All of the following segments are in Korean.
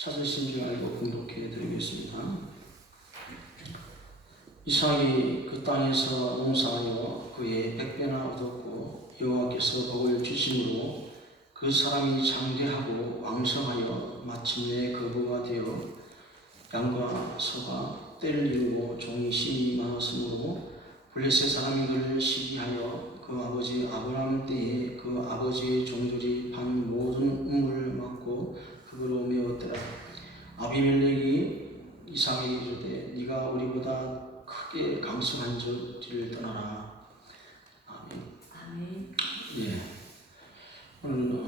찾으신 줄 알고 공독해 드리겠습니다. 이삭이 그 땅에서 농사하여 그의 100배나 얻었고 여호와께서 복을 주심으로 그 사람이 장대하고 왕성하여 마침내 거부가 되어 양과 소가 떼를 이루고 종이 심히 많았으므로 블레셋 사람이 그를 시기하여 그 아버지 아브라함 때에 그 아버지의 종들이 판 모든 우물을 막고 흙으로 메웠더라. 아비멜렉이 이삭에게 이르되 네가 우리보다 크게 강성한즉 뒤를 떠나라. 아멘. 아멘. 예. 오늘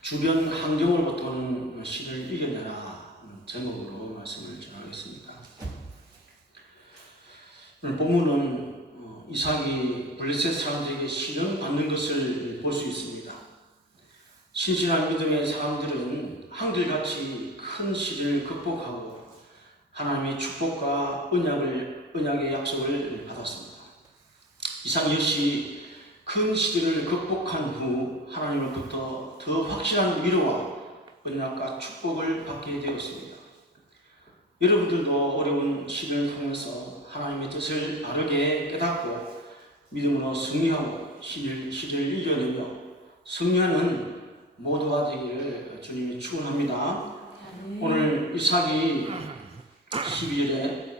주변 환경으로부터는 시를 이겨내라 제목으로 말씀을 전하겠습니다. 오늘 본문은 이삭이 블레셋 사람들에게 시를 받는 것을 볼 수 있습니다. 신실한 믿음의 사람들은 한결같이 큰 시를 극복하고 하나님의 축복과 언약의 약속을 받았습니다. 이삭 역시 큰 시대를 극복한 후 하나님으로부터 더 확실한 위로와 언약과 축복을 받게 되었습니다. 여러분들도 어려운 시대를 통해서 하나님의 뜻을 바르게 깨닫고 믿음으로 승리하고 시대를 이겨내며 승리하는 모두가 되기를 주님이 축원합니다. 오늘 이삭이 12절에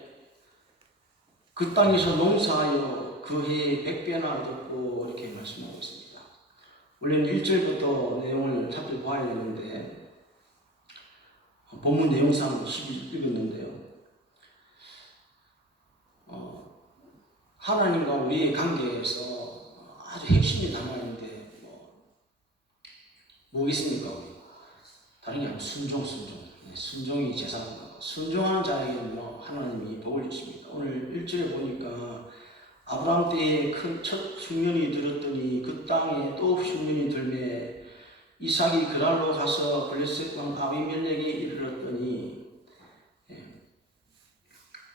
그 땅에서 농사하여 그 해에 100배나 얻었고 이렇게 말씀하고 있습니다. 원래는 1절부터 내용을 살펴봐야 되는데 본문 내용상 12절 읽었는데요. 하나님과 우리의 관계에서 아주 핵심이 담아있는데 뭐겠습니까? 다른 게 아니라 순종이 제사입니다. 순종하는 자에게는요 하나님이 복을 주십니다. 오늘 1절에 보니까 아브라함 때에 큰 첫 흉년이 들었더니 그 땅에 또 흉년이 들매 이삭이 그날로 가서 블레셋 왕 아비멜렉에 이르렀더니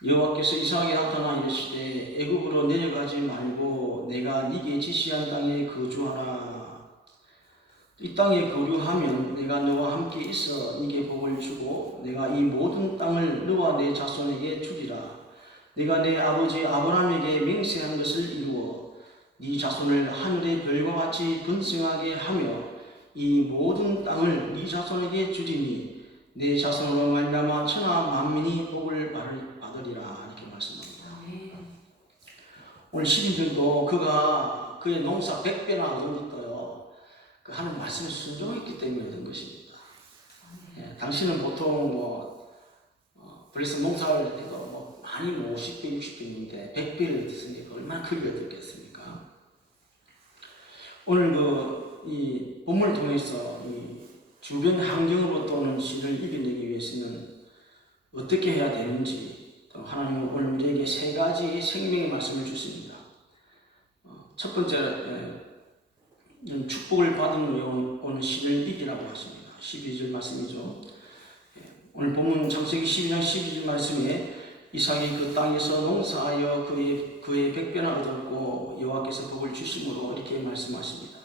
여호와께서 이삭에게 나타나 이르시되 애굽으로 내려가지 말고 내가 네게 지시한 땅에 거주하라. 이 땅에 거류하면 내가 너와 함께 있어 네게 복을 주고 내가 이 모든 땅을 너와 내 자손에게 주리라. 내가 내 아버지 아브라함에게 맹세한 것을 이루어 네 자손을 하늘의 별과 같이 번성하게 하며 이 모든 땅을 네 자손에게 주리니 내 자손으로 말미암아 천하 만민이 복을 받으리라. 이렇게 말씀합니다. 오늘 12절도 그가 그의 농사 100배나 얻으니까요 그 하는 말씀에 순종했기 때문에 된 것입니다. 당신은 보통 블레셋 농사를 해도 많이 50배, 60배인데 100배를 얻었으니까 얼마나 크게 얻었겠습니까? 오늘 이 본문을 통해서 이 주변 환경으로부터 시를 이겨내기 위해서는 어떻게 해야 되는지 하나님은 오늘 우리에게 세 가지 생명의 말씀을 주십니다. 첫 번째 축복을 받은 후에 오늘 시를 이기라고 하십니다. 12절 말씀이죠. 오늘 본문 창세기 12장 12절 말씀에 이삭이 그 땅에서 농사하여 그의 100배나 얻었고 여호와께서 복을 주심으로 이렇게 말씀하십니다.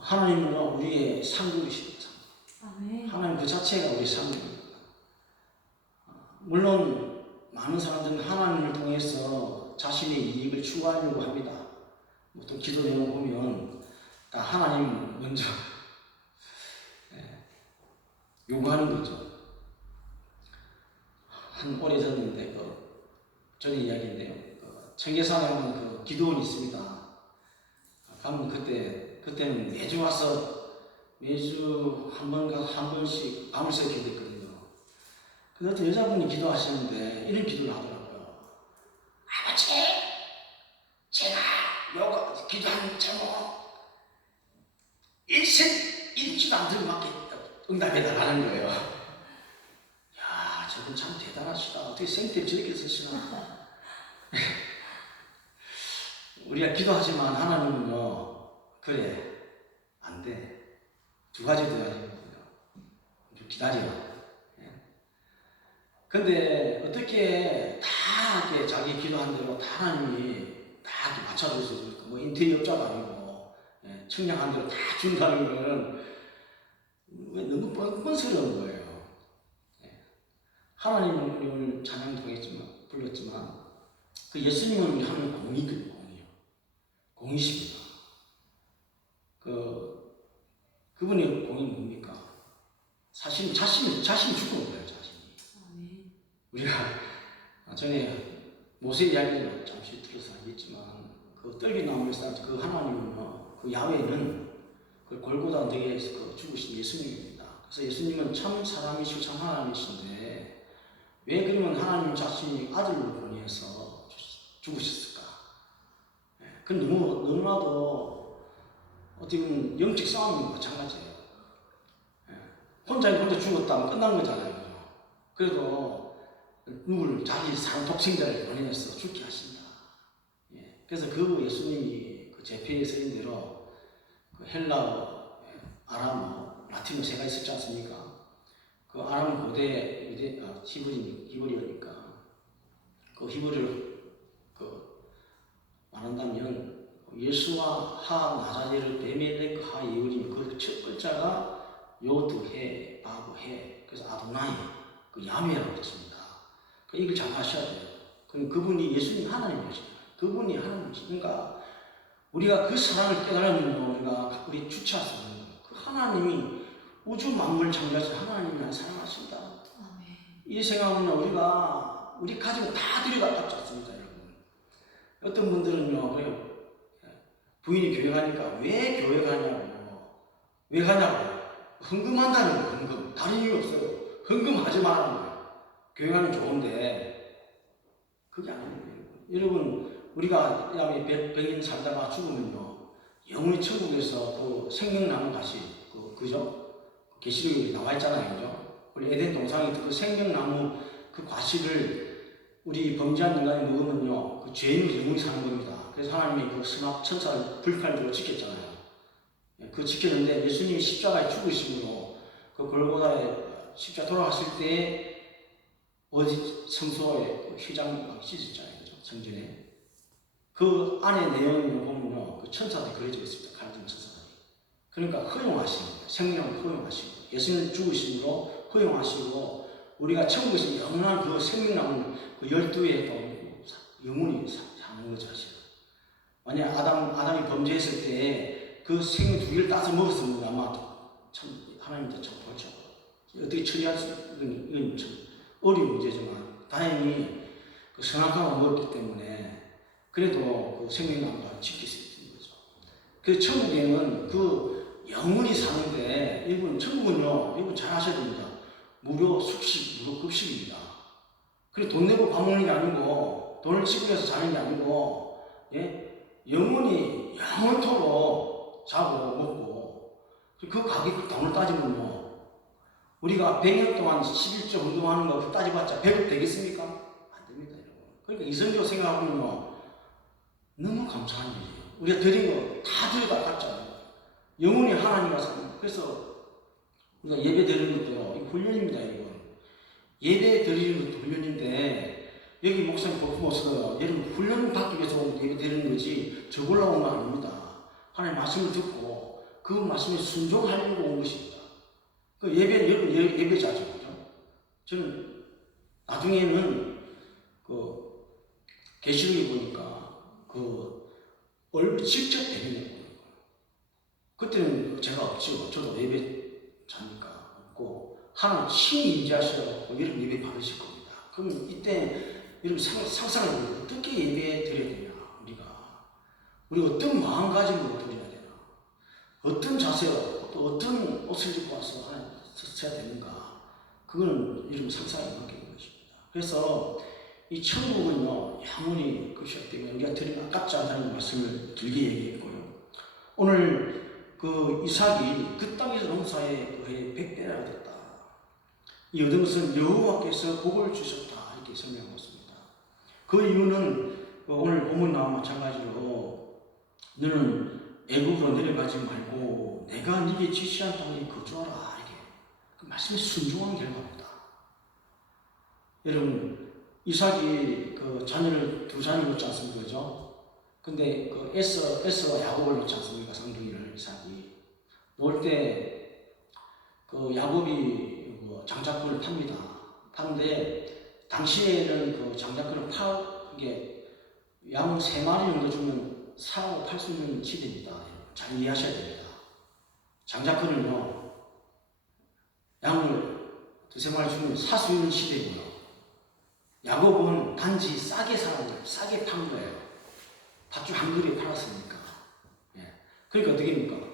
하나님은 우리의 상급이십니다. 하나님 그 자체가 우리의 상급입니다. 물론 많은 사람들은 하나님을 통해서 자신의 이익을 추구하려고 합니다. 또 기도 내용 보면 다 하나님 먼저 요구하는 거죠. 한 오래전인데 전에 이야기인데요. 청계산에 하면 기도원이 있습니다. 가면 그때는 매주 와서 매주 한 번씩 밤을 새워 기도했거든요. 근데 어떤 여자분이 기도하시는데 이런 기도를 하더라고요. 아버지, 제가 기도하는 제목 일생 읽지도 않던 밖에 응답해달라는 거예요. 야, 저분 참 대단하시다. 어떻게 생때 저렇게 쓰시나. 우리가 기도하지만 하나님은요, 그래, 안 돼. 두 가지 돼야 되거든요. 좀 기다려. 근데 어떻게 다 이렇게 자기 기도한 대로 다 하나님이 다 이렇게 맞춰주셔서 인테리어 업자도 아니고 청량한 대로 다 준다는 거는 너무 뻔뻔스러운 거예요. 하나님을 찬양도 불렀지만 그 예수님은 하나님 공이거든요. 공이십니다. 그분의 공이 뭡니까? 사실 자신이 죽은 거예요. 자신이. 우리가 전에 모세 이야기를 잠시 들어서 알겠지만 그 떨기나무에서 그 하나님은 그 야훼는 그 골고다 언덕에서 그 죽으신 예수님입니다. 그래서 예수님은 참 사람이시고 참 하나님이신데 왜 그러면 하나님 자신이 아들로 보내서 죽으셨을까? 그건 너무나도 어떻게 보면 영적 싸움이 마찬가지예요. 혼자 죽었다면 끝난 거잖아요. 그래도 누굴 자기 산 독생자를 보내서 죽게 하신다. 그래서 그 예수님이 그 제표에 쓰인 대로 그 헬라어, 아람어, 라틴어 세 가지 있었지 않습니까? 그 아람 고대 히브리어니까 그 히브리를 말한다면 예수와 하 나자레를 베멜렉 하 예우림 그 첫 글자가 요드해 바브해 그래서 아도나이 그 야훼라고 했습니다. 이걸 잘 아셔야 돼요. 그럼 그분이 예수님 하나님이시죠. 그분이 하나님이시죠. 그러니까 우리가 그 사랑을 깨달으면 우리 주체할 수 있는 거예요. 그 하나님이 우주 만물 창조하신 하나님이 날 사랑하신다. 이 생각하면 우리 가지고 다 들여다 깎았습니다, 여러분. 어떤 분들은요, 그래요. 부인이 교회 가니까 왜 교회 가냐고. 왜 가냐고. 헌금한다는 거예요, 헌금. 다른 이유 없어요. 헌금하지 말라는 거예요. 교회 가면 좋은데, 그게 아니에요. 여러분, 우리가 100년 살다가 죽으면요, 영원히 천국에서 그 생명나무 다시, 그죠? 계시록에 나와 있잖아요, 그죠? 우리 에덴 동상에 그 생명나무 그 과실을 우리 범죄한 인간이 먹으면요, 그 죄인으로 영원히 사는 겁니다. 그래서 하나님이 그 선악 천사를 불칼로 지켰잖아요. 그 지켰는데 예수님이 십자가에 죽으심으로 그 골고다에 십자가 돌아갔을 때 어디 성소에 그 휘장 씻었잖아요, 그죠? 성전에. 그 안에 내용을 보면요, 그 천사들이 그려져 있습니다. 가르치는 천사들이. 그러니까 허용하신 거예요. 생명을 허용하신 거예요. 예수님 죽으심으로 허용하시고 우리가 천국에서 영원한 그 생명나무 그 12에 또 영원히 사는 거죠. 만약 아담이 범죄했을 때 그 생명 두 개를 따서 먹었으면 아마 하나님도 참 보죠. 어떻게 처리할 수 있는 이건 참 어려운 문제지만 다행히 그 선악과를 먹었기 때문에 그래도 그 생명나무가 지킬 수 있는 거죠. 그 천국에는 그 영원히 사는데 여러분 천국은요, 여러분 잘 아셔야 됩니다. 무료 숙식, 무료 급식입니다. 그래 돈 내고 밥 먹는 게 아니고 돈을 지불해서 자는 게 아니고 영원히 영원토록 자고 먹고 그 가격 돈을 따지면요 우리가 100년 동안 11조 운동하는 거 따져봤자 100억 되겠습니까? 안 됩니다, 여러분. 그러니까 이성적으로 생각하면요 너무 감사한 일이에요. 우리가 드린 거 다 들여다 깎잖아요. 영원히 하나님과 사는. 그래서 우리가 예배 드리는 것도요, 이거 훈련입니다, 이건. 예배 드리는 것도 훈련인데, 여기 목사님 복음 없어요. 여러분, 훈련 받기 위해서 예배 드리는 거지, 저걸로 온 거 아닙니다. 하나님 말씀을 듣고, 그 말씀에 순종하려고 온 것입니다. 그 여러분, 예배자죠. 그죠? 저는, 나중에는, 계시록에 보니까, 얼굴 직접 대면해 보는 거예요. 그때는 제가 없죠. 저도 예배자니까 없고 하나님 친히 임재하셔서 여러분 예배 받으실 겁니다. 그럼 이때 여러분 상상을 해보세요. 어떻게 예배 드려야 되냐 우리가 어떤 마음가짐으로 드려야 되나 어떤 자세로 또 어떤 옷을 입고 와서 하나님 서야 되는가 그거는 여러분 상상에 맡기는 것입니다. 그래서 이 천국은요, 영원히 그것이기 때문에 우리가 드리면 아깝지 않다는 말씀을 길게 얘기했고요. 오늘 그 이삭이 그 땅에서 농사에 그해 100배나 얻었다. 이 얻은 것은 여호와께서 복을 주셨다. 이렇게 설명하고 있습니다. 그 이유는 오늘 본문 나와 마찬가지로 너는 애굽으로 내려가지 말고 내가 네게 지시한 땅에 거주하라. 이렇게 그 말씀에 순종한 결과입니다. 여러분 이삭이 그 자녀를 두 자녀를 놓지 않습니까? 그죠? 근데 그 에서와 야곱을 놓지 않습니까? 쌍둥이를 이삭이. 놓을 때 그 야곱이 그 장자권을 팝니다. 파는데 당시에는 그 장자권을 이게 양 3마리 정도 주면 사고 팔 수 있는 시대입니다. 잘 이해하셔야 됩니다. 장자권을요, 양을 2-3마리 주면 살 수 있는 시대고요. 야곱은 단지 싸게 판 거예요. 팥죽 한 그릇에 팔았으니까. 예. 그러니까 어떻게 합니까?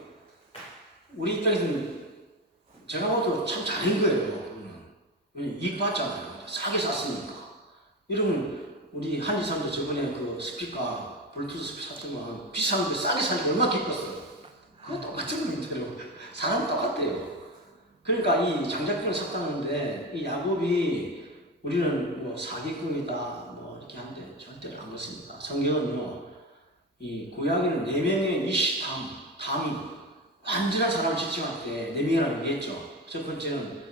우리 입장에서는 제가 봐도 참 잘한 거예요. 왜냐면 이익 받잖아요. 싸게 샀으니까. 이러면 우리 한지 사람들 저번에 그 스피커, 블루투스 스피커 샀던 거 비싼 거 싸게 사니까 얼마나 기뻤어요. 그거 똑같은 거예요. 사람은 똑같대요. 그러니까 이 장자권을 샀다는데 이 야곱이 우리는 뭐 사기꾼이다 뭐 이렇게 하는데 절대로 안 그렇습니다. 성경은요, 이 구약에는 4명의 탐이 완전한 사람을 지칭할 때 4명이라고 얘기했죠. 첫 번째는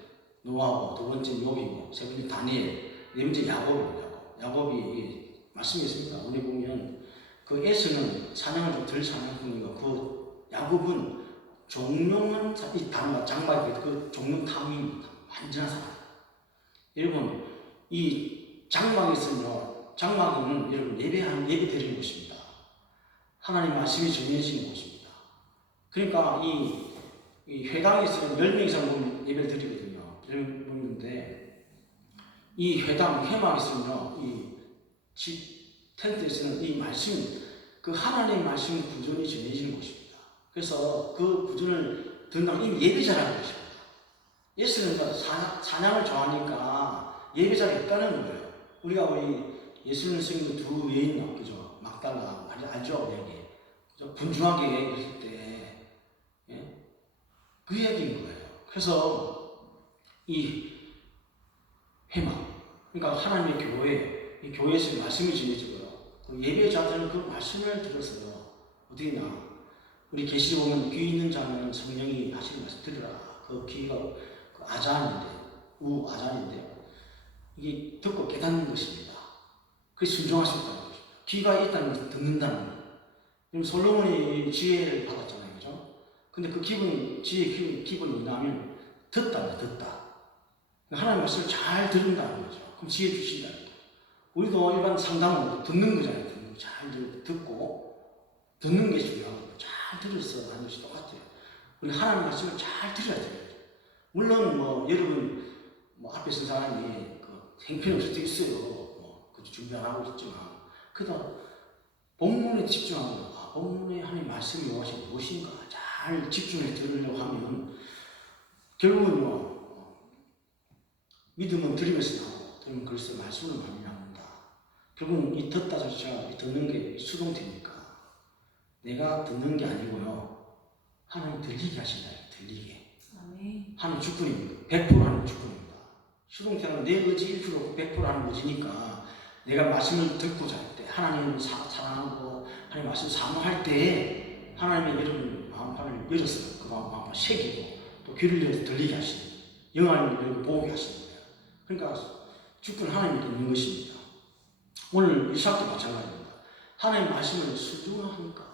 노아고, 두 번째는 욥이고, 세 번째 다니엘, 네 번째 야곱입니다. 야곱이 말씀이 있습니다. 오늘 보면 그 에서는 사냥을 좀 덜 사냥할 뿐이고 그 야곱은 종룡은 이 단어가 장막이 그 종룡 탐입니다. 완전한 사람. 여러분 이 장막에서는요, 장막은 여러분 예배 드리는 곳입니다. 하나님 말씀이 전해지는 곳입니다. 그러니까 이 회당에서는 10명 이상 예배를 드리거든요. 10명 모이는데 이 회막에서는요, 텐트에서는 이 말씀, 그 하나님 말씀 구전이 전해지는 곳입니다. 그래서 그 구전을 듣는다면 이미 예배자라는 것입니다. 예수는 사냥을 좋아하니까 예배자가 있다는 거예요. 우리 예수님 성경도 두 여인 나오죠. 막달라, 알죠? 여기. 분주하게 얘기했을 때, 예? 그 얘기인 거예요. 그래서 이 회막, 그러니까 하나님의 교회, 이 교회에서 말씀이 전해지고요. 그 예배자들은 그 말씀을 들었어요. 어떻게 냐 우리 계시를 보면 귀 있는 자는 성령이 하시는 말씀 들으라. 그 귀가 그 아잔인데 이게 듣고 깨닫는 것입니다. 그게 순종할 수 있다는 것입니다. 귀가 있다는 것을 듣는다는 거예요. 솔로몬이 지혜를 받았잖아요. 그죠? 근데 그 지혜의 기본이 뭐냐면 듣다. 하나님 말씀을 잘 듣는다는 거죠. 그럼 지혜 주신다는 거예요. 우리도 일반 상담은 듣는 거잖아요. 잘 듣고 듣는 게 중요한 거예요. 잘 들어서 하는 것이 똑같아요. 우리 하나님 말씀을 잘 들어야 돼요. 물론 여러분 앞에 선 사람이 그 행편없을 때 있어요. 준비 안 하고 있지만 그래도 본문에 집중하고 본문에 하나님 말씀이 무엇이 무엇인가 잘 집중해 들으려고 하면 결국은 믿음은 들으면서 나오고 들으면 글쎄 말씀을 많이 나온다. 결국은 이 듣다 자체가 듣는 게 수동태니까 내가 듣는 게 아니고요. 하나님 들리게 하신다. 들리게. 아멘. 하나님 주권입니다. 100% 하나님 주권입니다. 수동태는 내 의지 1% 100% 하는 의지니까 내가 말씀을 듣고자 할 때 하나님을 사랑하고 하나님 말씀 사모할 때 하나님의 여러분 마음판을 열어서 그 마음판을 새기고 또 귀를 열어서 들리게 하시는 영안을 열고 보게 하시는 거예요. 그러니까 주권 하나님께 있는 것입니다. 오늘 이삭도 마찬가지입니다. 하나님 말씀을 순종하니까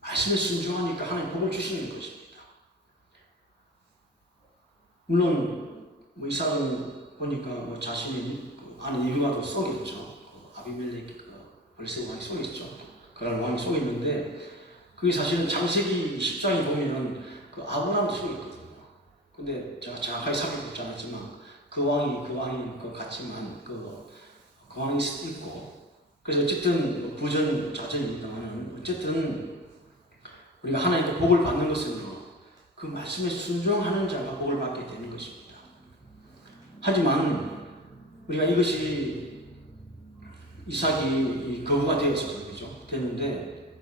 말씀에 순종하니까 하나님 복을 주시는 것입니다. 물론 이삭은 보니까 자신이 아는 이브가도 속였죠. 아비멜렉 벌새 왕이 속였죠. 그날 왕이 속였는데 그게 사실은 창세기 10장에 보면은 그 아브라함도 속였거든요. 근데 제가 정확하게 살펴보지 않았지만 그 왕이 같지만 그 왕일 수도 있고 그래서 어쨌든 부전 자전입니다만 어쨌든 우리가 하나님께 복을 받는 것은 그 말씀에 순종하는 자가 복을 받게 되는 것입니다. 하지만 우리가 이것이 이삭이 거부가 되어서 그죠? 됐는데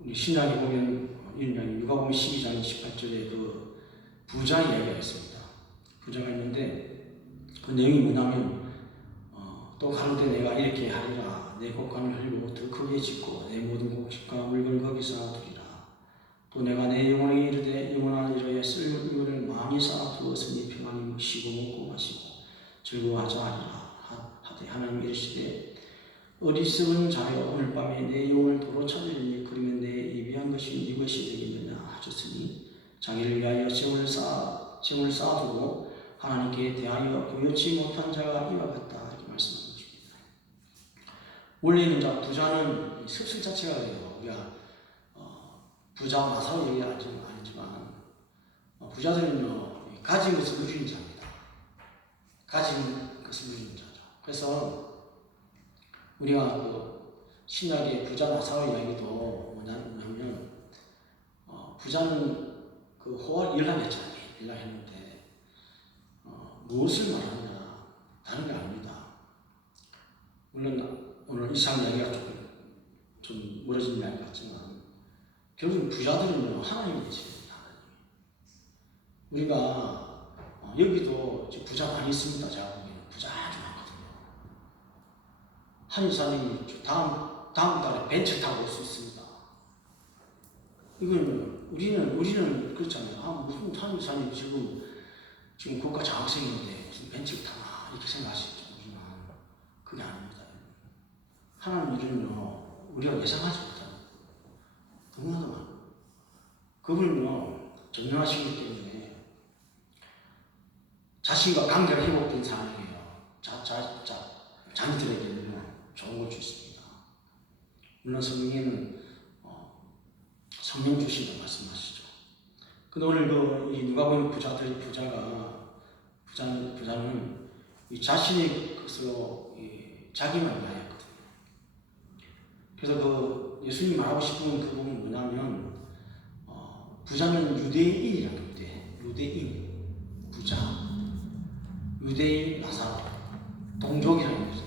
우리 신약에 보면 누가복음 12장 18절에 그 부자 이야기가 있습니다. 부자가 있는데 그 내용이 뭐냐면 또 가로되 내가 이렇게 하리라 내 곡간을 흘리고 더 크게 짓고 내 모든 곡식과 물건을 거기서 두리라 또 내가 내 영혼에게 이르되 영원한 이로에 쓸 물건을 많이 쌓아두었으니 평안히 쉬고 먹고 마시고 즐거워하자 하리라 하되 하나님 이르시되 어리석은 자여 오늘 밤에 내 영혼을 도로 찾으리니 그러면 내 예비한 것이 네 것이 되겠느냐 하셨으니 자기를 위하여 재물을 쌓아두고 하나님께 대하여 부여치 못한 자가 이와 같다. 이렇게 말씀하는 것입니다. 원래는 부자는 습성 자체가 그래요. 우리가 부자 나사로 얘기하지는 아니지만 부자들은요 가진 것을 누리는 자입니다. 가진 것을 누리는 자죠. 그래서 우리가 신약의 부자 나사로 이야기도 뭐냐면 부자는 호와 연락했잖아요. 연락했는데 무엇을 말하느냐 다른 게 아닙니다. 물론 오늘 이상 이야기가 좀 멀어진 이야기 같지만 결국 부자들은요 하나님이 되십니다. 우리가 여기도 부자 많이 있습니다. 제가 보기에는 부자 아주 많거든요. 한 사람이 다음 달에 벤츠 타고 올 수 있습니다. 이거는 우리는 그렇잖아요. 무슨 한 사람이 지금 국가 장학생인데 무슨 벤츠를 타나 이렇게 생각하시죠. 우리는 그게 아닙니다. 하나님 일은요 우리가 예상하지 못합니다. 너무나도 많아요. 그분은요 전능하시기 때문에 자신과 관계가 회복된 상황이에요. 자녀들에게는 좋은 걸 주십니다. 물론 성경에는 성령 주신다 말씀하시죠. 근데 오늘 이 누가복음 부자는 이 자신의 것으로 자기만 위하였거든요. 그래서 예수님이 말하고 싶은 그 부분이 뭐냐면 부자는 유대인이라는 유대인 부자 유대인 나사로 동족이라는 거죠.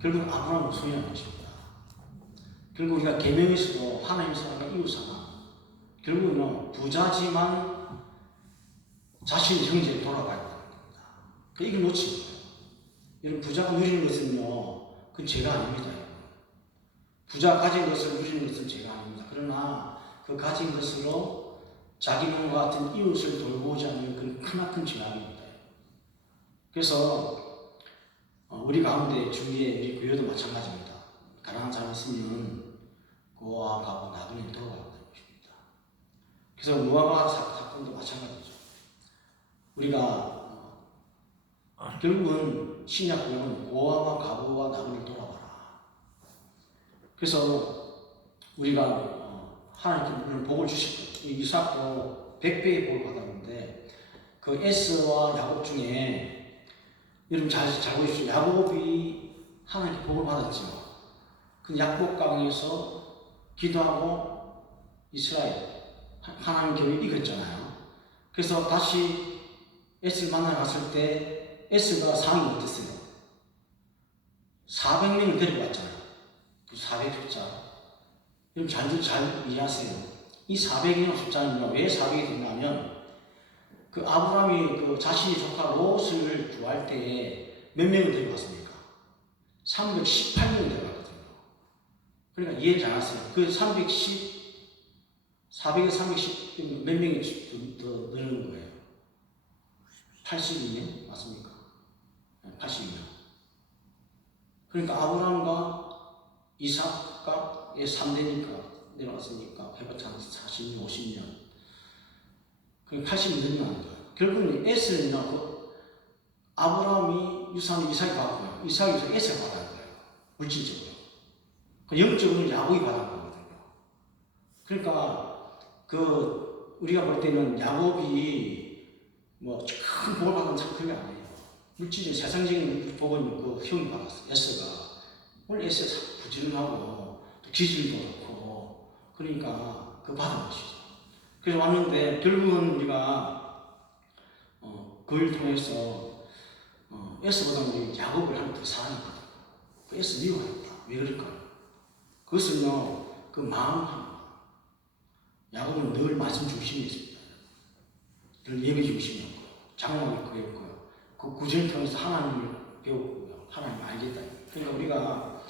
결국 아브라함을 소유한 것입니다. 결국 우리가 계명에서도 하나님 사랑과 이웃 사랑 결국은 부자지만 자신의 형제를 돌아가야 된다는 겁니다. 이걸 놓치는 거예요. 여러분 부자가 누리는 것은요 그건 죄가 아닙니다. 부자가 가진 것을 누리는 것은 죄가 아닙니다. 그러나 그 가진 것으로 자기 몸과 같은 이웃을 돌보지 않는 그런 크나큰 죄악입니다. 그래서 우리 가운데 주위에 우리 교회도 마찬가지입니다. 가난한 사람이 있으면 고아 가고 나그네 돌아가는 것입니다. 그래서 무화과 사건도 마찬가지죠. 우리가 결국은 신약 구약은 고아와 가부와 나그네를 돌아가라. 그래서 우리가 하나님께 복을 주시고 이삭도 100배의 복을 받았는데 그 에스와 야곱 중에 여러분 잘 보십시오. 야곱이 하나님께 복을 받았죠. 그 약복강에서 기도하고 이스라엘 하나님 교회 이겼잖아요. 그래서 다시 에스를 만나 갔을 때 에스가 상이 어땠어요? 400명을 데리고 왔잖아요. 그 400숫자. 여러분 잘 이해하세요. 이 400이라는 숫자는 왜 400이 됐냐면 그 아브라함이 그 자신의 조카 롯을 구할 때에 몇 명을 데리고 왔습니까? 318명을 데리고 왔거든요. 그러니까 이해 잘 하세요. 그 400에 310 몇 명이 더 늘는 거예요. 82명 맞습니까? 82명. 그러니까 아브라함과 이삭과 3대니까 내려왔으니까 해봤자 한 40년, 50년. 그럼 80년 안 돼요. 결국은 에스는요, 아브라함이 유산을 이삭이 받고요. 이삭이 에스가 받아야 돼요. 물질적으로. 영적으로 야곱이 받아야 거거든요. 그러니까 우리가 볼 때는 야곱이 큰 복을 받은 참 그게 아니에요. 물질적인 세상적인 복은 형이 받았어요. 에스가. 오늘 에스가 부지런하고 기질도 좋고 그러니까 받은 것이죠. 그래서 왔는데 결국은 우리가 그를 통해서 에스보다 우리 야곱을 한 번 더 사랑했거든. 그 에스 미워했다. 왜 그럴까요? 그것은요 그 마음 하나. 야곱은 늘 말씀 중심이었습니다. 늘 예배 중심이었고요. 장막을 그렸고요. 그 구절을 통해서 하나님을 배웠고요. 하나님을 알겠다. 그러니까 우리가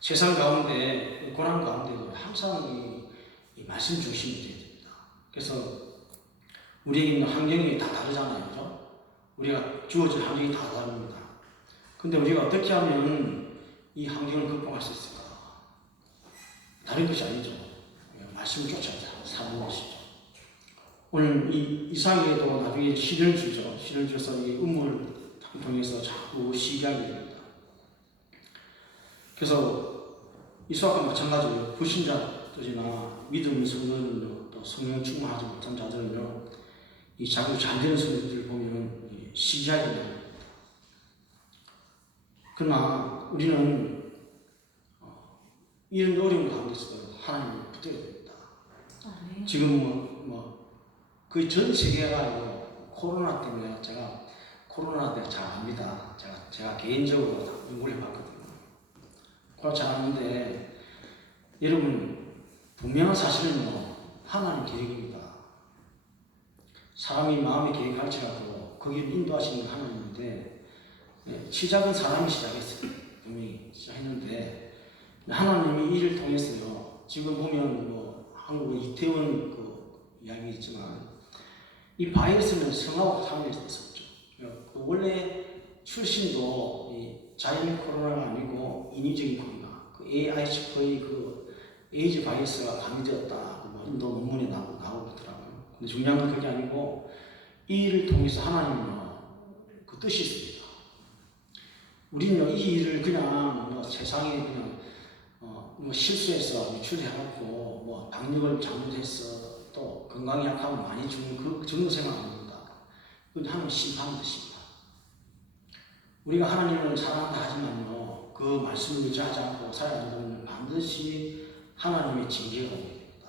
세상 가운데 고난 가운데도 항상 이 말씀 중심이 돼야 됩니다. 그래서 우리에게 있는 환경이 다 다르잖아요. 그죠? 우리가 주어진 환경이 다 다릅니다. 근데 우리가 어떻게 하면 이 환경을 극복할 수 있을까? 다른 것이 아니죠. 말씀을 쫓아서 사는 것이죠. 오늘 이 이삭에도 나중에 시련을 주죠. 시련을 줘서 이 음을 통해서 자꾸 시기하게 됩니다. 그래서 이삭과 마찬가지로 불신자들이나 믿음이 성도는요, 또 성령 충만하지 못한 자들은요, 이 자꾸 잘 되는 성도들 보면 시기하게 됩니다. 그러나 우리는 이런 어려움 가운데서도 하나님을 붙들어야 됩니다. 지금 거의 전 세계가 코로나 때문에 제가 코로나 때문에 잘 압니다. 제가 개인적으로 연구를 해봤거든요. 그걸 잘 아는데 여러분 분명한 사실은요, 하나님 계획입니다. 사람이 마음의 계획 가르쳐가지고 거기를 인도하시는 하나님인데 시작은 사람이 시작했어요. 분명히 시작했는데 하나님이 이를 통해서요. 지금 보면 한국의 이태원 이야기 있지만 이 바이러스는 성하고 상관있었죠. 원래 출신도 자연 코로나가 아니고 인위적인 코로나, 거의 에이즈 바이러스가 감염되었다. 인도 논문에 나오고 있더라고요. 근데 중요한 건 그게 아니고 이 일을 통해서 하나님은 그 뜻이 있습니다. 우리는 이 일을 그냥 세상에 그냥 실수해서 유출해갖고 방역을 잘못해서 또 건강이 약하면 많이 죽는 그 정도 생각 아닙니다. 그건 하나님 심판의 뜻입니다. 우리가 하나님을 사랑한다 하지만요, 그 말씀을 의지하지 않고 살아가는 반드시 하나님의 징계가 오게 됩니다.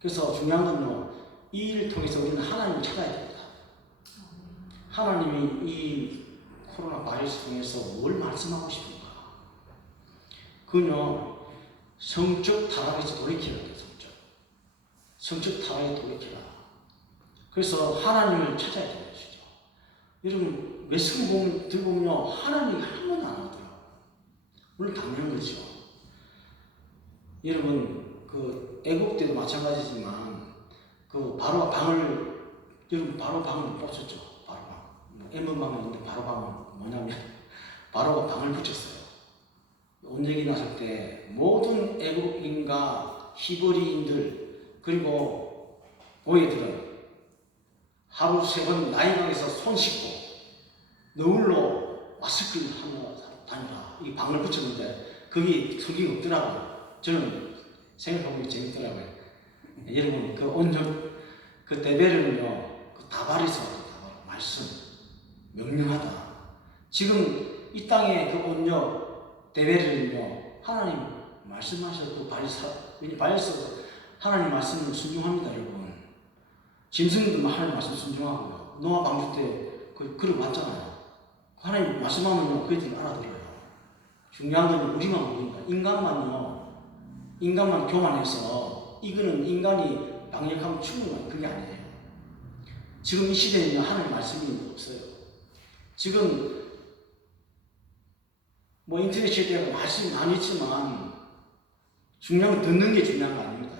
그래서 중요한 건요, 이 일을 통해서 우리는 하나님을 찾아야 됩니다. 하나님이 이 코로나 바이러스 통해서 뭘 말씀하고 싶은가? 그건요, 성적 타락에서 돌이키라. 성적 타락에 돌이키라. 그래서 하나님을 찾아야 되는 것이죠. 여러분, 말씀 들어보면요, 하나님이 한 번도 안 하더라고요. 물론 당연한 거죠. 여러분, 애국 때도 마찬가지지만, 바로 방을 못 붙였죠. 바로 방. M방은 있는데 바로 방은 뭐냐면, 바로 방을 붙였어요. 온전히 났을 때 모든 애국인과 히브리인들 그리고 고예들은 하루 3번 나이강에서 손 씻고 너울로 마스크를 하며 다니라. 이 방을 붙였는데 거기 설교가 없더라고요. 저는 생각해보면 재밌더라고요. 여러분 온전 대배를요 다발에서 말씀 명령하다. 지금 이 땅에 온전 대배를요, 하나님 말씀하셔도 바이러스 하나님 말씀을 순종합니다, 여러분. 짐승들도 하나님 말씀 순종하고요. 노아 방주 때 글을 봤잖아요. 하나님 말씀하면요, 그들이 알아들어요. 중요한 건 우리만 모릅니다. 인간만 교만해서 이거는 인간이 방역하면 충분한 그게 아니에요. 지금 이 시대에는 하나님 말씀이 없어요. 지금 인터넷 시대에 말씀이 많이 있지만 중요한 건 듣는 게 중요한 거 아닙니다.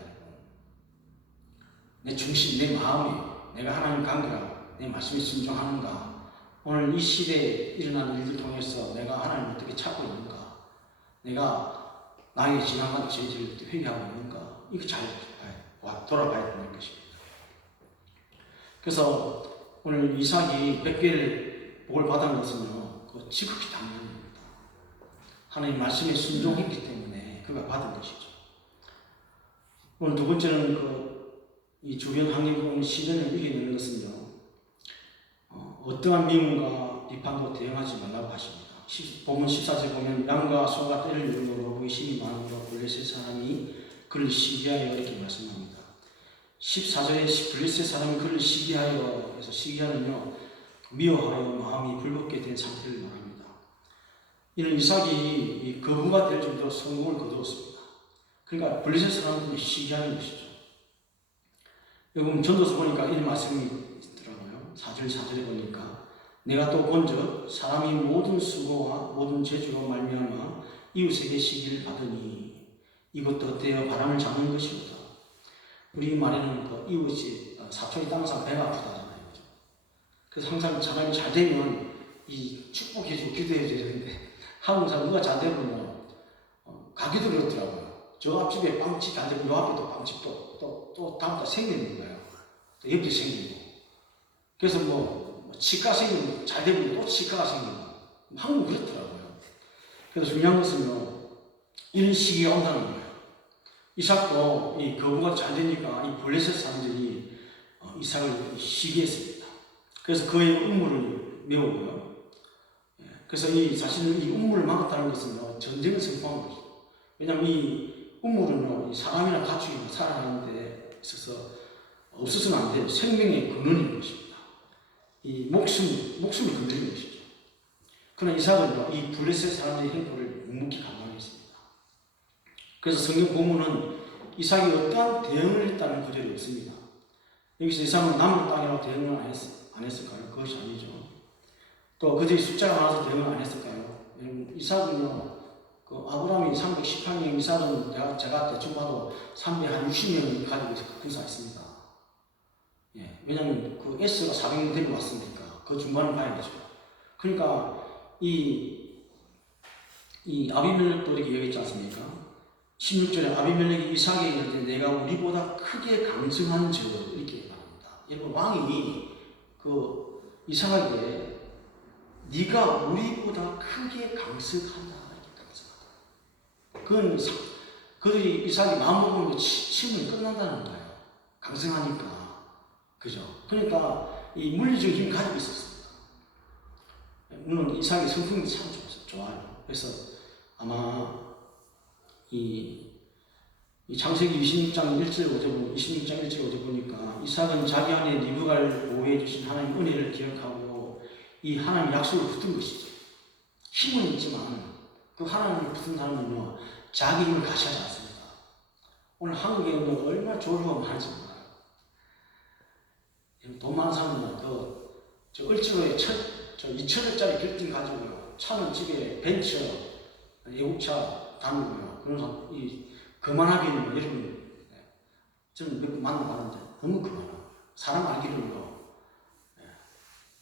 내 중심, 내 마음이 내가 하나님 관계가 내 말씀에 순종하는가, 오늘 이 시대에 일어나는 일들 통해서 내가 하나님을 어떻게 찾고 있는가, 내가 나의 지나간 죄들을 회개하고 있는가, 이거 잘 돌아봐야 되는 것입니다. 그래서 오늘 이삭이 100개를 복을 받은 것은요, 지극히 당연합니다. 하나님 말씀에 순종했기 때문에 그가 받은 것이죠. 오늘 두 번째는 이 주변 환경 시련을 이겨내는 것은요, 어떠한 미움과 비판도 대응하지 말라고 하십니다. 본문 14절 보면 양과 소가 떼를 누르므로 의심이 많으므로 블레셋 사람이 그를 시기하여 이렇게 말씀합니다. 14절에 블레셋 사람이 그를 시기하여 해서 시기하는요, 미워하여 마음이 불붙게 된 상태를 말합니다. 이는 이삭이 거부가 될 정도로 성공을 거두었습니다. 그러니까 블레셋 사람들이 시기하는 것이죠. 여러분 전도서 보니까 이런 말씀이 있더라고요. 4절에 보니까 내가 또 본즉 사람이 모든 수고와 모든 재주로 말미암아 이웃에게 시기를 받으니 이것도 헛되어 바람을 잡는 것이로다. 우리 말에는 이웃이 사촌이 땅상 배가 아프다잖아요. 그래서 항상 사람이 잘 되면 이 축복해주고 기도해줘야 되는데 한국 사람 누가 잘 되면 가게도 그렇더라고요. 저 앞집에 빵집 잘 되면 요 앞에도 빵집 또 다음 달 생기는 거예요. 또 염증 생기고, 그래서 치과 생기면 잘 되면 또 치과가 생기고, 한국 그렇더라고요. 그래서 중요한 것은요, 이런 시기가 온다는 거예요. 이삭도 이 거부가 잘 되니까 이 블레셋 사람들이 이삭을 시기했습니다. 그래서 그의 음물을 메우고요. 그래서 사실 이 음물을 막았다는 것은요, 전쟁을 선포한 거죠. 왜냐하면 이 음물은요, 이 사람이나 가축이 살아가는 데 있어서 없어서는 안 돼요. 생명의 근원인 것입니다. 이 목숨을 건드리는 것이죠. 그러나 이삭은요, 이 블레셋 사람들의 행포를 묵묵히 감당했습니다. 그래서 성경 본문은 이삭이 어떠한 대응을 했다는 구절이 없습니다. 여기서 이삭은 남은 땅이라고 대응을 안 했을까요? 그것이 아니죠. 또 그들이 숫자가 많아서 대응을 안 했을까요? 이삭은요, 아브라함이 318명, 이삭은 제가 대충 봐도 360명이 가지고 군사했습니다. 왜냐하면 그 S가 400명 데리고 왔으니까 그 중간을 봐야 되죠. 그러니까 이 아비멜렉도 이렇게 얘기했지 않습니까? 16절에 아비멜렉이 이삭에게 이르되 내가 우리보다 크게 강성한 즉 이렇게 말합니다. 여러분, 왕이 이삭에게 네가 우리보다 크게 강성하다 이렇게 강성하다. 그들이 이삭이 마음먹으면 침을 끝난다는 거예요. 강성하니까. 그죠? 그러니까 이 물리적인 힘을 가지고 있었습니다. 물론 이삭의 성품이 참 좋아요. 그래서 아마 이 창세기 26장 1절 5절 보니까 이삭은 자기 안에 리브가를 보호해 주신 하나님의 은혜를 기억하고 이 하나님 약속을 붙든 것이죠. 힘은 있지만 그 하나님을 붙은 사람은요, 자기 힘을 가시하지 않습니다. 오늘 한국에는 얼마나 조류가 많은지 몰라요. 돈 많은 사람은 저 을지로에 2천원짜리 빌딩 가지고요, 차는 집에 벤츠, 외국차 다니고요. 그래서 그만하기는 여러분, 저는 몇 번 만나봤는데 너무 그만하고 사람 알기로는요,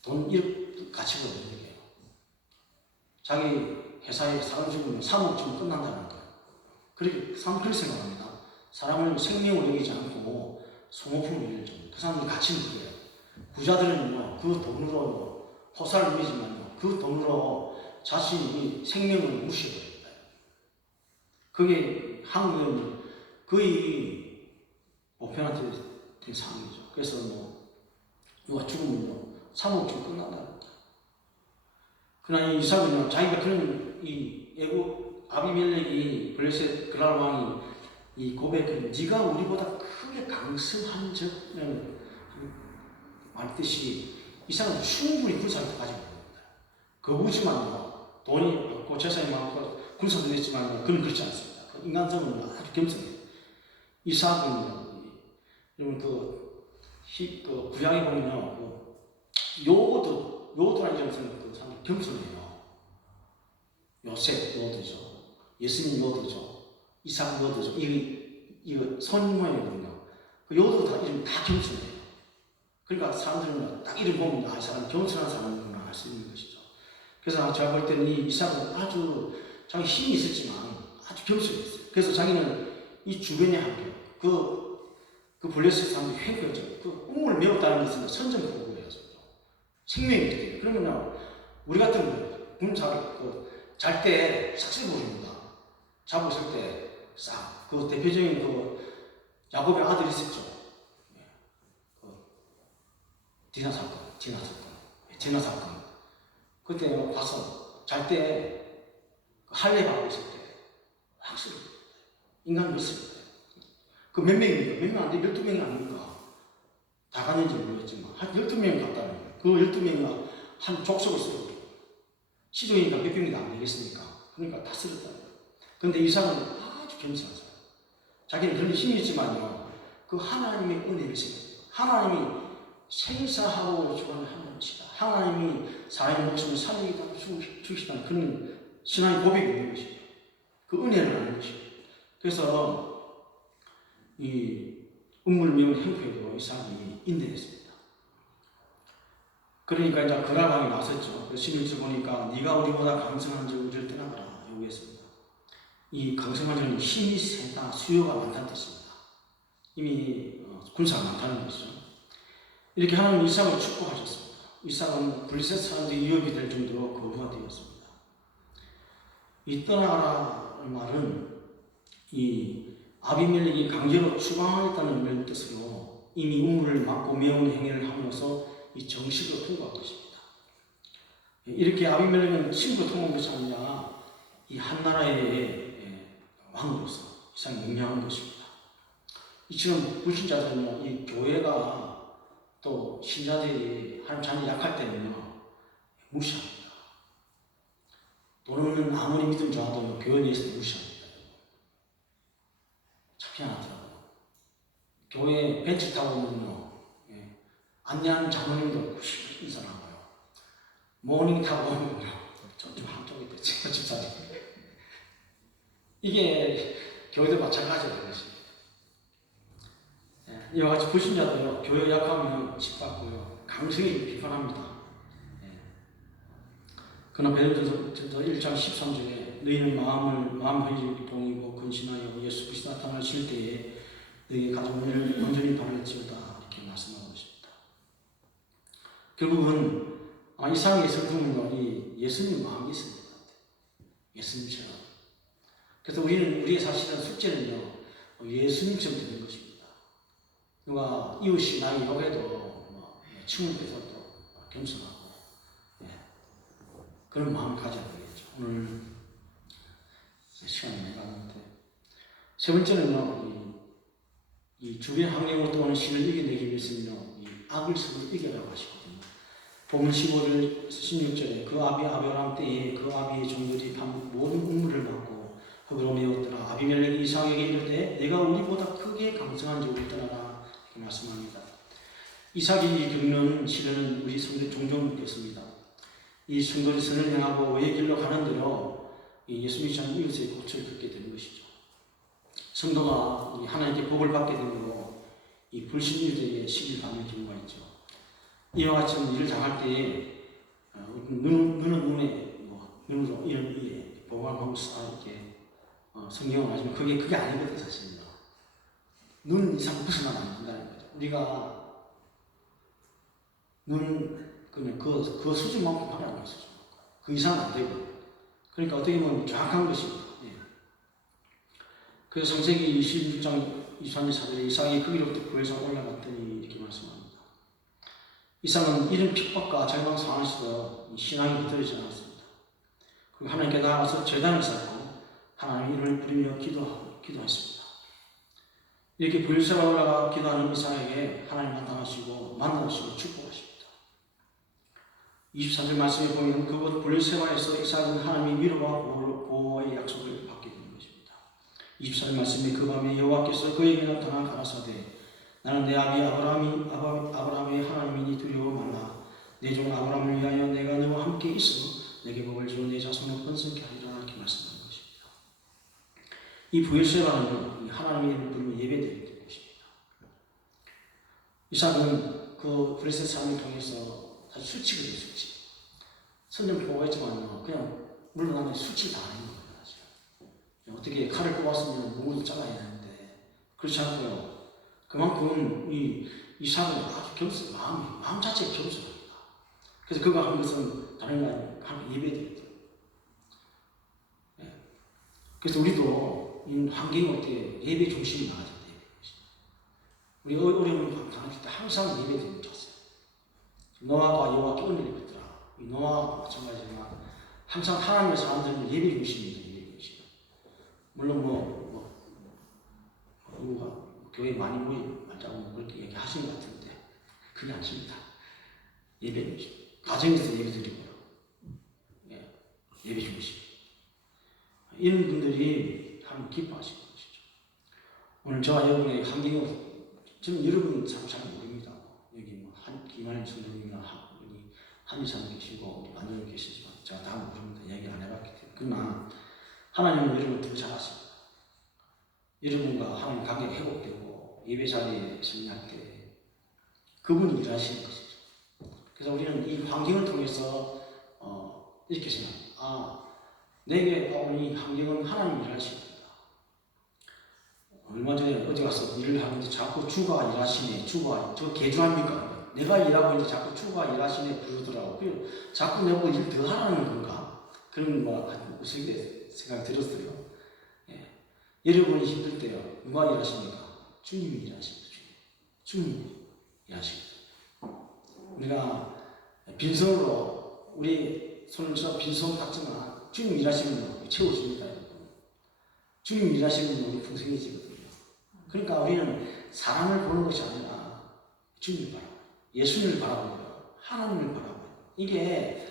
돈 1억 가치가 없는 얘기예요. 자기 회사에 사람 죽으면 3억 주면 끝난다는 거예요. 그렇게 생각합니다. 사람을 생명을 여기지 않고 소모품을 여기죠. 그 사람들이 가치는 그거예요. 부자들은요, 그 돈으로 호사를 누리지만요, 그 돈으로 자신이 생명을 무시해버립니다. 그게 한국은 거의 보편화된 상황이죠. 그래서 누가 죽으면요, 3억 주면 끝난다는 거예요. 그러나 이삭은요, 자기가 그런 애국 아비멜렉이 블레셋 그랄 왕이 이 고백을 네가 우리보다 크게 강성한 적 말뜻이 이삭은 충분히 군사를 가지고 있습니다. 거부지만요, 돈이 없고 재산이 많고 군사도 됐지만 그는 그렇지 않습니다. 그 인간성은 아주 겸손해요. 이삭은 여러분 구약에 보면요, 요도라는 점에서는 상당히 겸손해요. 요셉 요도죠. 예수님 요도죠. 이삭 요도죠. 이거 손 모양이거든요. 그 요도 다 이름 다 겸손해요. 그러니까 사람들은 딱 이름 보면 이 사람 겸손한 사람이구나 알 수 있는 것이죠. 그래서 제가 볼 때는 이 이삭은 아주 자기 힘이 있었지만 아주 겸손했어요. 그래서 자기는 이 주변의 학교, 그 블레셋 사람들이 횡포였죠. 그 꿈을 메웠다는 것은 선전포고예요. 생명이 돼요. 그러면요, 우리 같은 군사 잘 때 삭슬 부립니다. 자고 있을 때 싹, 그 대표적인 야곱의 아들이 있었죠. 디나 사건. 그때 가서 잘 때 할례 받고 있을 때 확실히 인간 몇습니다. 그 몇 명입니까? 몇 명 안 돼? 12명이 아닙니까? 다 갔는지 모르겠지만 한 12명 갔다는 거예요. 그 12명이 한 족속을 쓰고 시종이니까 몇 명이 안 되겠습니까? 그러니까 다 쓰렸다는 거예요. 그런데 이삭은 아주 겸손한 사람. 자기는 그런 힘이 있지만요, 그 하나님의 은혜를 생각해요. 하나님이 생사하고 주관을 하는 것이다. 하나님이 사람의 목숨을 살리기도 주시다는 그런 신앙의 고백이 있는 것이죠. 그 은혜를 아는 것이죠. 그래서 이 음물 미운 행포에도 이삭이 인내했습니다. 그러니까 이제 그랄 왕이 나섰죠. 16절 보니까 네가 우리보다 강성한 자 우리를 떠나가라 요구했습니다. 이 강성한 자는 힘이 세다, 수요가 많다는 뜻입니다. 이미 군사가 많다는 것이죠. 이렇게 하나님 이삭을 축복하셨습니다. 이삭은 블레셋 사람들이 위협이 될 정도로 거부가 되었습니다. 이 떠나가라는 말은 이 아비멜렉이 강제로 추방하겠다는 뜻으로 이미 우물을 막고 메운 행위를 하면서 이 정식으로 통과한 것입니다. 이렇게 아비멜렉은 친구로 통한 것이 아니라 이 한 나라의 왕으로서 이삭이 명령한 것입니다. 이처럼 불신자들은요, 이 교회가 또 신자들이 하나님 자녀 약할 때는요 무시합니다. 또는 아무리 믿음 좋아도 교회 내에서 무시합니다. 참 희한하더라고요. 교회 벤치 타고 오면요, 안내하는 장로님도 인사하고요. 모닝 타고 오면요, 좀 한쪽에 있죠, 집사님. 이게 교회도 마찬가지라는 것입니다. 이와 같이 불신자도요, 교회 약하면 짓밟고요, 강성히 비판합니다. 그러나 베드로전서 1장 13절에 너희는 마음 회개를 동이고 근신하여 예수 그리스도 나타나실 때에 너희 가족을 온전히 바랄지어다 이렇게 말씀하고 있습니다. 결국은 이삭의 성품은요, 이 예수님 마음이 있는 것 같아요. 예수님처럼. 그래서 우리의 사실은 숙제는요, 예수님처럼 되는 것입니다. 누가 이웃이 나의 욕해도 춤을 빼서도 겸손하고 그런 마음을 가져야 되겠죠. 오늘 시간이 많이 갔는데 세 번째는요, 이 주변 환경으로 떠오는 신을 이겨내기 위해서는요, 이 악을 서로 이겨라고 하시거든요. 본문 15절 16절에 그 아비 아브라함 때에 그 아비의 종들이 모든 우물을 막고 흙으로 메웠더라. 아비멜렉이 이삭에게 이르되 내가 우리보다 크게 강성한 적이 떠나라 이렇게 말씀합니다. 이삭이 겪는 시련은 우리 성도 종종 겪습니다. 이 성도들이 선을 행하고 의의 길로 가는 대로 예수 믿지 않는 이웃의 고초를 겪게 되는 것이죠. 성도가 하나님께 복을 받게 되므로 이 불신유대의 시기를 받는 경우가 있죠. 이와 같이 일을 당할 때에 눈에 눈으로 이런 위에 보관하고 이렇게 성경을 하지만 그게 아니거든 사실은요. 눈 이상 벗어나면 안 된다는 거죠. 우리가 그냥 그 수준만큼 하라는 거죠. 그 이상은 안 되고. 그러니까 어떻게 보면 정확한 것입니다. 그래서 창세기 26장 23절 4절에 이삭이 거기로부터 구해서 올라갔더니 이렇게 말씀합니다. 이삭은 이런 핍박과 절망 상황에서 신앙이 흔들리지 않았습니다. 그리고 하나님께 나아가서 제단을 쌓고 하나님의 이름을 부르며 기도했습니다. 이렇게 부엘세바에 올라가 기도하는 이삭에게 하나님 나타나시고 만나시고 축복하십니다. 24절 말씀에 보면 그곳 부엘세바에서 이삭은 하나님의 위로와 보호의 약속을 받게 되는 것입니다. 24절 말씀에 그 밤에 여호와께서 그에게 나타나 가라사대 나는 내 아비 아브라함의 하나님이니 두려워 말라. 내 종 아브라함을 위하여 내가 너와 함께 있어 내게 복을 주어 내 자손을 번성케 하리라 이렇게 말씀하는 것입니다. 이 부엘세바는 하나님의 이름을 부르며 예배드리는 것입니다. 이삭은 그 블레셋 사람을 통해서 사실 수치거든요. 수치. 선전 보고했지만 그냥 물러나면 수치 다 아닌 거예요. 사실. 어떻게 칼을 뽑았으면 목을 잘라야 되는데 그렇지 않고요. 그만큼 이삭은 아주 마음 자체가 겸손합니다. 그래서 그가 한 것은 다른 게 아니라 하나님 예배드립니다. 그래서 우리도 이 환경이 어떻게 예배 중심이 나아져야 돼요. 우리 어려움을 당할 때 항상 예배드리는 자세. 노아가 여호와께 은혜를 받더라. 이 노아와 마찬가지지만 항상 하나님의 사람들은 예배 중심입니다. 예배 중심. 물론 누가 교회 많이 모이자고 그렇게 얘기하시는 것 같은데 그게 아닙니다. 예배 중심. 가정에서 예배 드리고요. 예배 중심. 이런 분들이 하나님 기뻐하시는 것이죠. 오늘 저와 여러분의 환경은 저는 여러분 잘 모릅니다. 여기 김한일 성도님이나 한의사님 계시고 안정님 계시지만 제가 다 모릅니다. 얘기 안 해봤기 때문에. 그러나 하나님은 여러분을 더 잘 아십니다. 여러분과 하나님 관계가 회복되고 예배 자리에 승리할 때 그분이 일하시는 것이죠. 그래서 우리는 이 환경을 통해서 이렇게 생각합니다. 내게 오는 이 환경은 하나님이 일하십니다. 얼마 전에 어디 가서 일을 하는데 자꾸 주가 일하시네. 주가 저 개주합니까? 내가 일하고 이제 자꾸 주가 일하시네 부르더라고. 자꾸 내가 일 더 하라는 건가? 그런 우스갯 생각이 들었어요. 예. 여러분이 힘들 때요. 누가 일하십니까? 주님이 일하십니다. 주님이 일하십니다. 우리가 빈손으로 우리 손을 저 빈손 같지만 주님 일하시면 채워줍니다. 주님 일하시면 우리 풍성해지거든요. 그러니까 우리는 사람을 보는 것이 아니라 주님을 바라봐요. 예수님을 바라보고요. 하나님을 바라봐요. 이게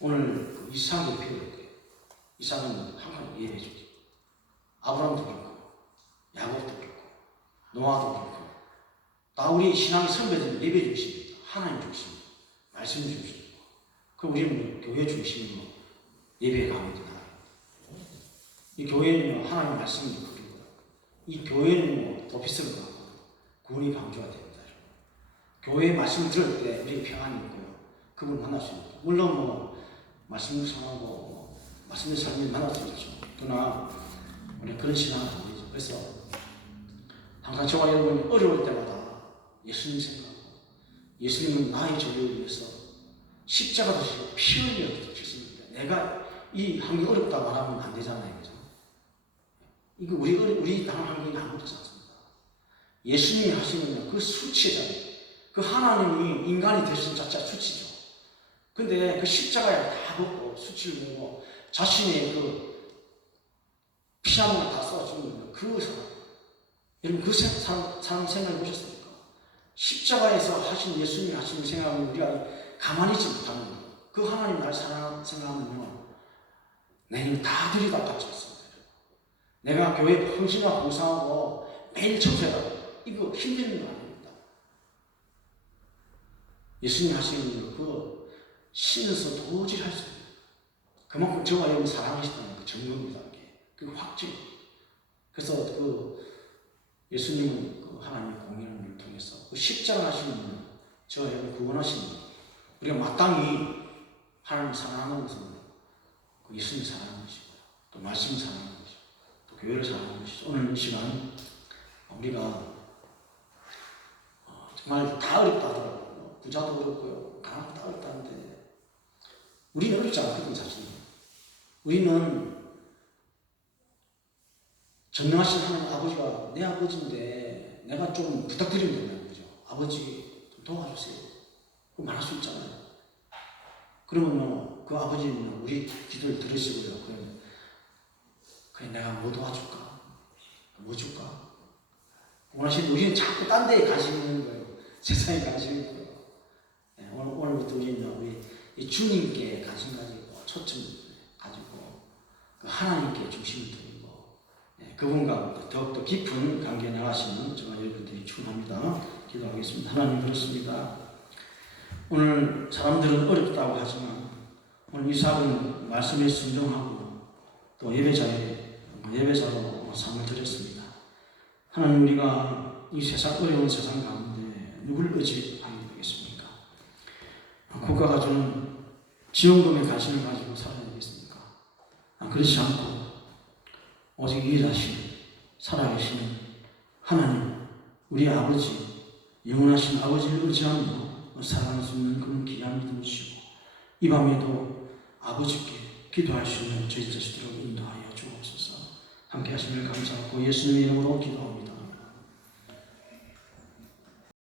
오늘 그 이삭의 표현이에요. 이삭은 항상 예배해주죠. 아브라함도 그렇고 야곱도 그렇고 노아도 그렇고 다 우리 신앙의 선배들은 예배 중심입니다. 하나님 중심, 말씀 중심. 그럼 우리는 교회 중심으로 예배에 가면 되나? 이 교회는 하나님 말씀이 그립니다. 이 교회는 오피스를 가고 구원이 방주가 됩니다. 교회 말씀 들을 때 우리 평안이 있고요. 그분 만날 수 있고 물론 말씀 묵상하고 말씀의 삶을 만날 수 있죠. 그러나 우리 그런 신앙은 안 되죠. 그래서 항상 저와 여러분이 어려울 때마다 예수님 생각하고 예수님은 나의 죄를 위해서 십자가 도시고 피 흘려 주셨습니다. 내가 이 한게 어렵다 말하면 안 되잖아요. 그죠? 이거 우리 당한 게 아무렇지 않습니다. 예수님이 하시는 그 수치잖아요. 그 하나님이 인간이 되신 자체가 수치죠. 근데 그 십자가에 다 벗고 수치를 내고 자신의 그 피한번을 다 쏟아주는 그 사람. 여러분 그 사람 생각해 보셨습니까? 십자가에서 하신 예수님이 하시는 생각은 우리가 가만히 있지 못하는 거예요. 그 하나님 날 생각하면요. 내는 다 들이다 깎지 않습니다. 내가 교회 헌신과 봉사하고 매일 청소해라. 이거 힘든 거 아닙니다. 예수님 하시는 그 신에서 도저히 할 수 없어요. 그만큼 저와 여러분 사랑하시다는 그 증거입니다. 그 확증. 그래서 그 예수님은 그 하나님의 공의를 통해서 그 십자가 하시는 저와 여러분 구원하시는 우리가 마땅히 하나님 사랑하는 것은 그 예수님 사랑하는 것이고요. 또 말씀 사랑하는 것이고 또 교회를 사랑하는 것이죠. 오늘 이 시간 우리가 정말 다 어렵다 하더라고요. 부자도 어렵고요. 가난도 다 어렵다는데 우리는 어렵지 않거든요. 사실 우리는 전능하신 하나님 아버지가 내 아버지인데 내가 좀 부탁드리면 된다는 거죠. 아버지 좀 도와주세요. 그거 말할 수 있잖아요. 그러면 그 아버지는 우리 기도를 들으시고요. 그래 내가 뭐 도와줄까? 뭐 줄까? 원하시는 우리는 자꾸 딴 데에 관심이 있는 거예요. 세상에 관심이 있고요. 네, 오늘부터 우리는 우리 주님께 관심 가지고 초점 가지고 그 하나님께 중심을 두고 그분과 더욱더 깊은 관계에 나가시는 저와 여러분들이 축원합니다. 기도하겠습니다. 하나님 그렇습니다. 오늘 사람들은 어렵다고 하지만 오늘 이삭은 말씀에 순종하고 또 예배자로 상을 드렸습니다. 하나님 우리가 이 세상 어려운 세상 가운데 누구를 의지하게 되겠습니까? 국가가 주는 지원금에 관심을 가지고 살아야 되겠습니까? 그렇지 않고 오직 일하시는 살아계시는 하나님 우리 아버지 영원하신 아버지를 의지하며 살아갈 수 있는 그런 귀한 믿음을 주시고 이 밤에도 아버지께 기도할 수 있는 저희 자식들을 인도하여 주옵소서. 함께 하시면 감사하고 예수님의 이름으로 기도합니다.